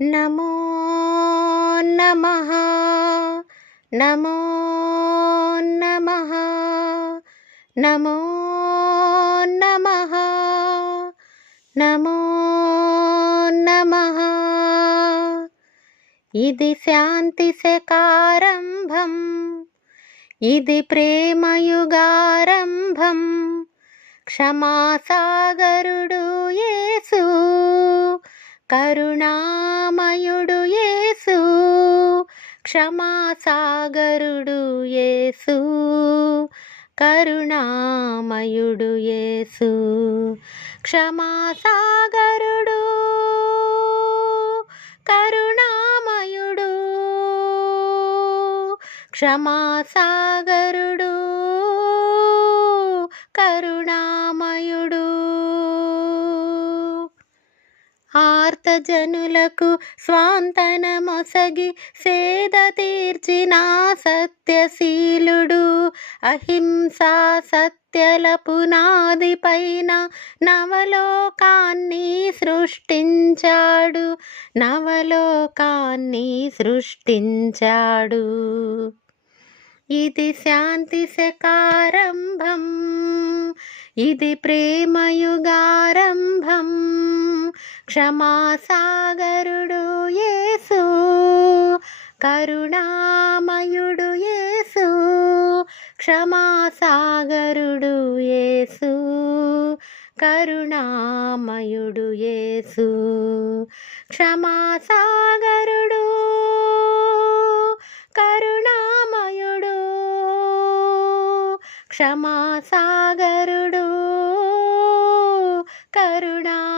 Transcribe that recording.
నమో నమః నమో నమః నమో నమః నమో నమః. ఇది శాంతి శకారంభం, ఇది ప్రేమయుగారంభం. క్షమాసాగరుడు యేసు, కరుణామయుడు యేసు. క్షమాసాగరుడు యేసు, కరుణామయుడు యేసు. క్షమాసాగరుడు, కరుణామయుడు. క్షమాసాగరుడు, కరుణామయుడు. ఆర్తజనులకు స్వాంతనమొసగి సేద తీర్చిన సత్యశీలుడు. అహింసా సత్యల పునాది పైన నవలోకాన్ని సృష్టించాడు, నవలోకాన్ని సృష్టించాడు. ఇది శాంతి శకారంభం, ఇది ప్రేమయుగారంభం. క్షమాసాగరుడు యేసు, కరుణామయుడు యేసు. క్షమాసాగరుడు యేసు, కరుణామయుడు యేసు. క్షమాసాగరుడు, కరుణామయుడు. క్షమాసాగరుడు, కరుణా